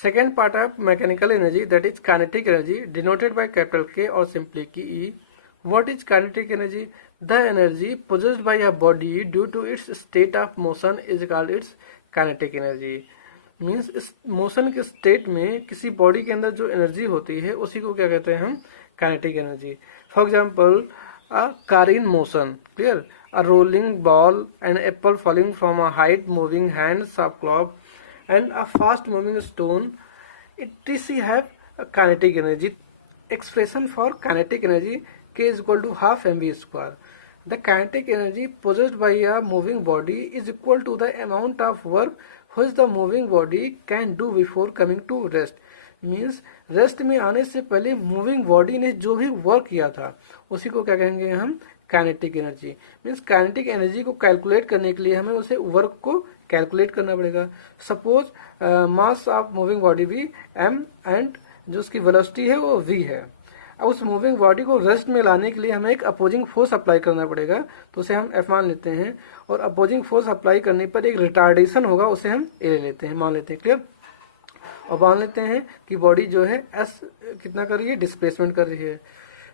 Second part of mechanical energy, that is kinetic energy, denoted by capital K or simply Ke. What is kinetic energy? The energy possessed by a body due to its state of motion is called its kinetic energy. Means इस motion के state में किसी body के अंदर जो energy होती है उसी को क्या कहते हैं हम, kinetic energy. For example a car in motion, clear, a rolling ball, an apple falling from a height, moving hands of clock and a fast moving stone, etc. have a kinetic energy. Expression for kinetic energy, K is equal to half mv square. The kinetic energy possessed by a moving body is equal to the amount of work which the moving body can do before coming to rest. Means rest में आने से पहले moving body ने जो भी work किया था उसी को क्या कहेंगे हम, kinetic energy. Means kinetic energy को कैलकुलेट करने के लिए हमें उसे वर्क को कैलकुलेट करना पड़ेगा. Suppose mass of moving body भी m एंड जो उसकी वेलोसिटी है वो v है. अब उस मूविंग बॉडी को रेस्ट में लाने के लिए हमें एक अपोजिंग फोर्स अप्लाई करना पड़ेगा, तो उसे हम f मान लेते हैं. और अपोजिंग फोर्स अप्लाई करने पर एक रिटार्डेशन होगा, उसे हम a ले लेते हैं, मान लेते हैं. क्लियर. और मान लेते हैं कि बॉडी जो है s कितना कर रही है, डिस्प्लेसमेंट कर रही है.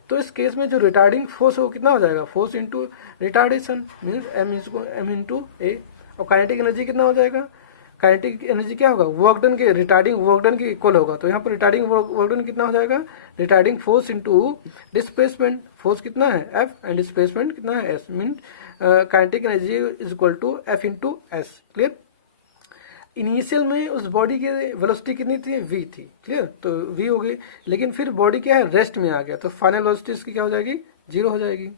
तो इस केस में जो रिटार्डिंग फोर्स वो कितना हो जाएगा, force into retardation, means m into a. और काइनेटिक एनर्जी कितना हो जाएगा, काइनेटिक एनर्जी क्या होगा, वर्क डन के रिटार्डिंग वर्क डन के इक्वल होगा. तो यहाँ पर रिटार्डिंग वर्क डन कितना हो जाएगा, retarding force into displacement. Force कितना है f एंड डिस्प्लेसमेंट कितना है s, mean kinetic energy is equal to f into S. Clear. Initial में उस बॉडी की वेलोसिटी कितनी थी, v थी. क्लियर. तो v हो गई, लेकिन फिर बॉडी क्या है, रेस्ट में आ गया, तो फाइनल वेलोसिटी इसकी क्या हो जाएगी, 0 हो जाएगी.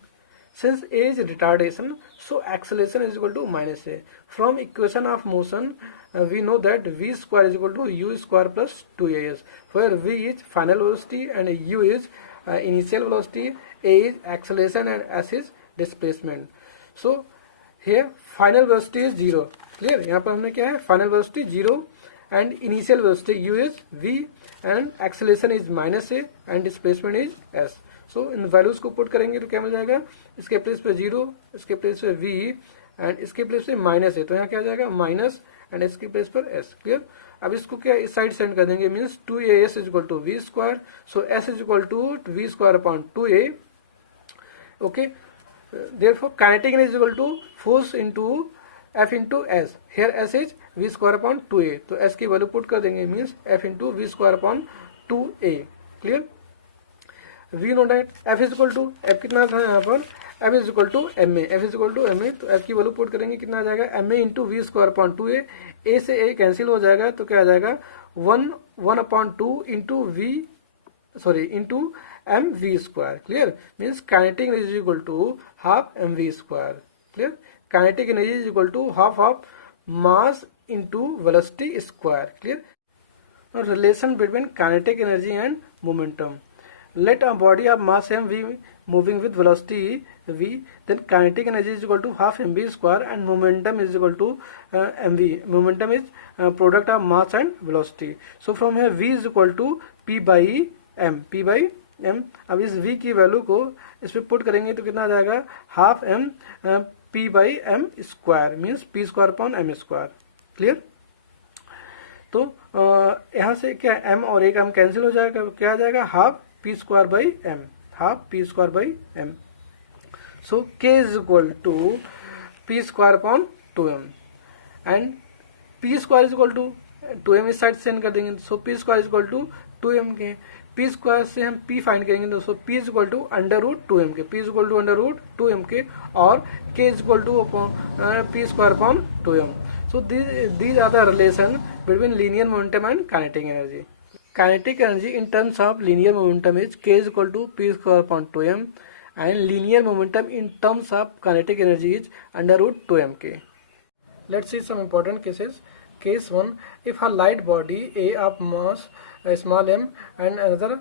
Since a is retardation, so acceleration is equal to minus a. From equation of motion, we know that v square is equal to u square plus 2as, where v is final velocity and u is initial velocity, a is acceleration and s is displacement. So here final velocity is 0. Clear. यहाँ पर हमने क्या है, final velocity 0 and initial velocity u is v and acceleration is minus a and displacement is s. So in values को put करेंगे तो क्या मिल जाएगा, इसके प्लेस पे 0, इसके प्लेस पे v एंड इसके प्लेस पे माइनस है, तो यहाँ क्या आ जाएगा माइनस एंड इसके प्लेस पर s. क्लियर. अब इसको क्या इस साइड सेंड कर देंगे, means 2as is equal to v square. So s is equal to v square upon 2a. Okay. Therefore kinetic energy is equal to force into f into S. Here s is v square upon 2a, तो s की value put कर देंगे, means f into v square upon 2a. Clear. We know that f is equal to, f कितना था यहाँ पर, f is equal to M A, F is equal to M A. तो f की value put करेंगे, कितना आ जाएगा, M A into V square upon 2a. a से a कैंसिल हो जाएगा, तो क्या आ जाएगा 1 upon 2 into V, sorry into M V square. Clear. Means kinetic energy is equal to half M V square. Clear. Kinetic energy is equal to half of mass into velocity square. Clear. Relation between kinetic energy and momentum. Let a body of mass m v moving with velocity v, then kinetic energy is equal to half mv square and momentum is equal to mv. Momentum is product of mass and velocity. So from here v is equal to p by m, p by m. अब इस v की value को इस पे put करेंगे तो कितना आ जाएगा, half m p by m square, means p square upon m square. Clear. तो यहाँ से क्या m और एक m कैंसिल हो जाएगा, क्या आ जाएगा, half p square by m, half p square by m. So k is equal to p square upon 2m and p square is equal to 2m इस साइड सेंड कर देंगे, so p square is equal to 2m K. p square से हम p find करेंगे, तो so p is equal to under root 2m K, p is equal to under root 2m K, और k is equal to p square upon 2m. So these are the relation between linear momentum and kinetic energy. Kinetic energy in terms of linear momentum is k is equal to p square upon 2m and linear momentum in terms of kinetic energy is under root 2mk. Let's see some important cases. Case 1, if a light body A of mass small m and another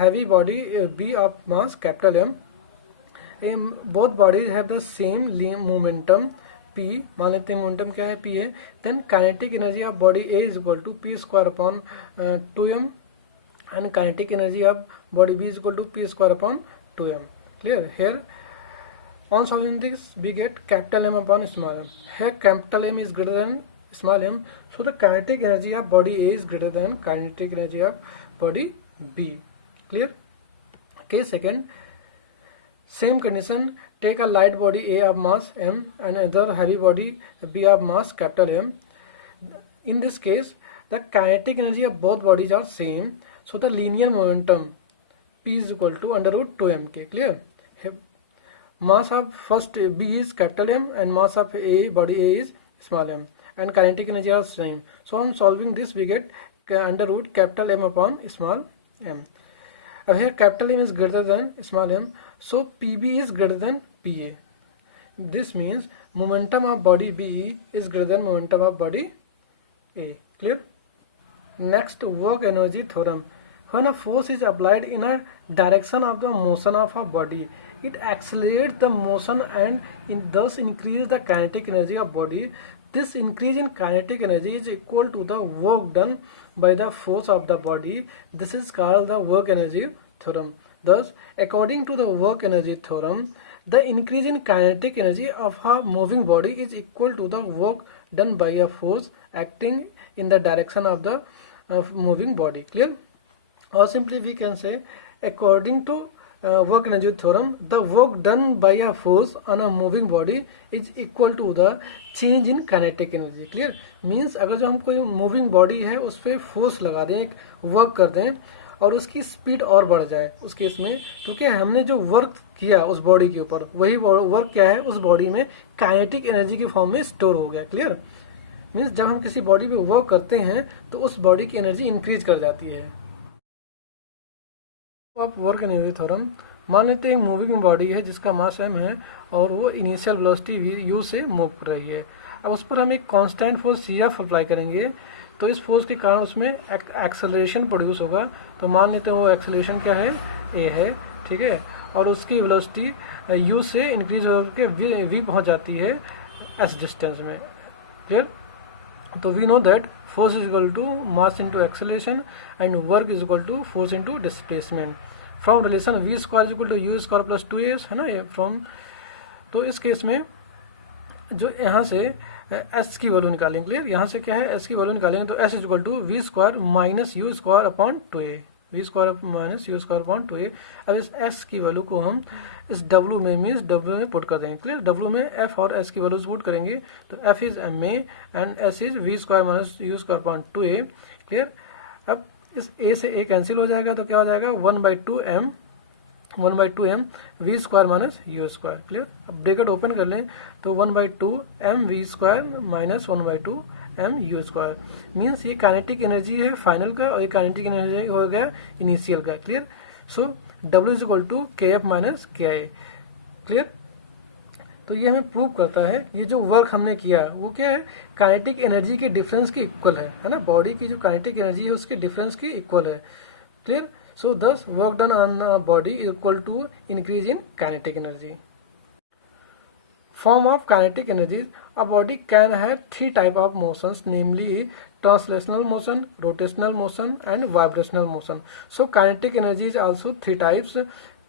heavy body B of mass capital M, both bodies have the same momentum P, मान लेते हैं momentum क्या है, P है. Then kinetic energy of body A is equal to P square upon 2m and kinetic energy of body B is equal to P square upon 2m. Clear. Here on solving this we get capital M upon small m. Here capital M is greater than small m. So the kinetic energy of body A is greater than kinetic energy of body B. Clear? Okay, second, same condition, take a light body A of mass m and another heavy body B of mass capital M. In this case, the kinetic energy of both bodies are same, so the linear momentum P is equal to under root 2mk. Clear? Mass of first B is capital M and mass of A, body A, is small m, and kinetic energy are same. So on solving this, we get under root capital M upon small m. Here capital M is greater than small m, so PB is greater than PA. This means momentum of body B is greater than momentum of body A. Clear? Next, work energy theorem. When a force is applied in a direction of the motion of a body, it accelerates the motion and thus increases the kinetic energy of body. This increase in kinetic energy is equal to the work done by the force of the body. This is called the work energy theorem. Thus, according to the work energy theorem, the increase in kinetic energy of a moving body is equal to the work done by a force acting in the direction of the moving body. Clear? Or simply we can say, according to work energy theorem, the work done by a force on a moving body is equal to the change in kinetic energy. Clear? Means अगर जो हम कोई moving body है उस पर force लगा दें, एक वर्क कर दें और उसकी स्पीड और बढ़ जाए, उस केस में तो क्या हमने जो वर्क किया उस बॉडी के ऊपर, वही वर्क क्या है उस बॉडी में काइनेटिक एनर्जी के फॉर्म में स्टोर हो गया. क्लियर? मीन्स जब हम किसी बॉडी पे वर्क करते हैं तो उस बॉडी की एनर्जी इंक्रीज कर जाती है. अब वर्क एनर्जी थ्योरम, मान लेते हैं एक मूविंग बॉडी है जिसका मास m है और वो इनिशियल वेलोसिटी u से मूव कर रही है. अब उस पर हम एक कांस्टेंट फोर्स Cf अप्लाई करेंगे तो इस फोर्स के कारण उसमें एक्सेलरेशन प्रोड्यूस होगा. तो मान लेते हैं वो एक्सेलरेशन क्या है, a है. ठीक है? और उसकी वेलोसिटी u से इंक्रीज होकर v पहुंच जाती है s डिस्टेंस में. क्लियर? तो we know that force is equal to mass into acceleration and work is equal to force into displacement from relation V square is equal to U square plus 2a है ना ये from. तो इस case में जो यहाँ से s की वैल्यू निकालेंगे. क्लियर? यहाँ से क्या है, s की वैल्यू निकालेंगे तो s is equal to V square minus U square upon 2a, V square minus U square upon 2a. अब इस s की वैल्यू को हम इस w में मीन्स w में पुट कर देंगे. क्लियर? w में f और s की वैल्यूज पुट करेंगे तो f is ma and s is V square minus U square upon 2a. Clear? अब इस a से a कैंसिल हो जाएगा तो क्या हो जाएगा 1/2m V square minus U square. Clear? अब ब्रैकेट ओपन कर लें तो 1/2m V square minus 1/2m U square. Means ये काइनेटिक एनर्जी है फाइनल का और ये काइनेटिक एनर्जी हो गया इनिशियल का. Clear? So W is equal to kf minus KI. Clear? तो ये हमें प्रूव करता है ये जो वर्क हमने किया वो क्या है, काइनेटिक एनर्जी के डिफरेंस के इक्वल है ना. बॉडी की जो काइनेटिक एनर्जी है उसके डिफरेंस के इक्वल है. Clear? So this work done on body is equal to increase in kinetic energy. Form of kinetic energies, a body can have three types of motions, namely translational motion, rotational motion and vibrational motion. So kinetic energy is also three types: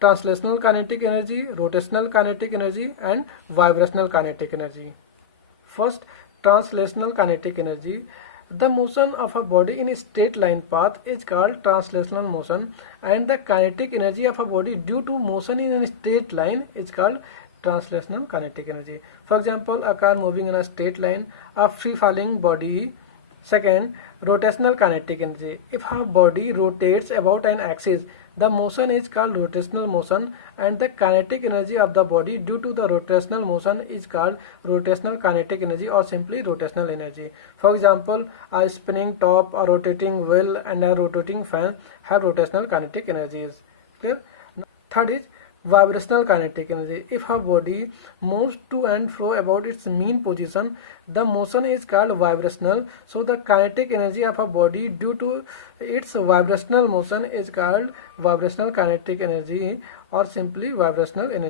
translational kinetic energy, rotational kinetic energy and vibrational kinetic energy. First, translational kinetic energy. The motion of a body in a straight line path is called translational motion, and the kinetic energy of a body due to motion in a straight line is called translational kinetic energy. For example, a car moving in a straight line, a free falling body. Second, rotational kinetic energy. If a body rotates about an axis, the motion is called rotational motion, and the kinetic energy of the body due to the rotational motion is called rotational kinetic energy or simply rotational energy. For example, a spinning top, a rotating wheel and a rotating fan have rotational kinetic energies. Clear? Third is vibrational kinetic energy. If a body moves to and fro about its mean position, the motion is called vibrational. So the kinetic energy of a body due to its vibrational motion is called vibrational kinetic energy or simply vibrational energy.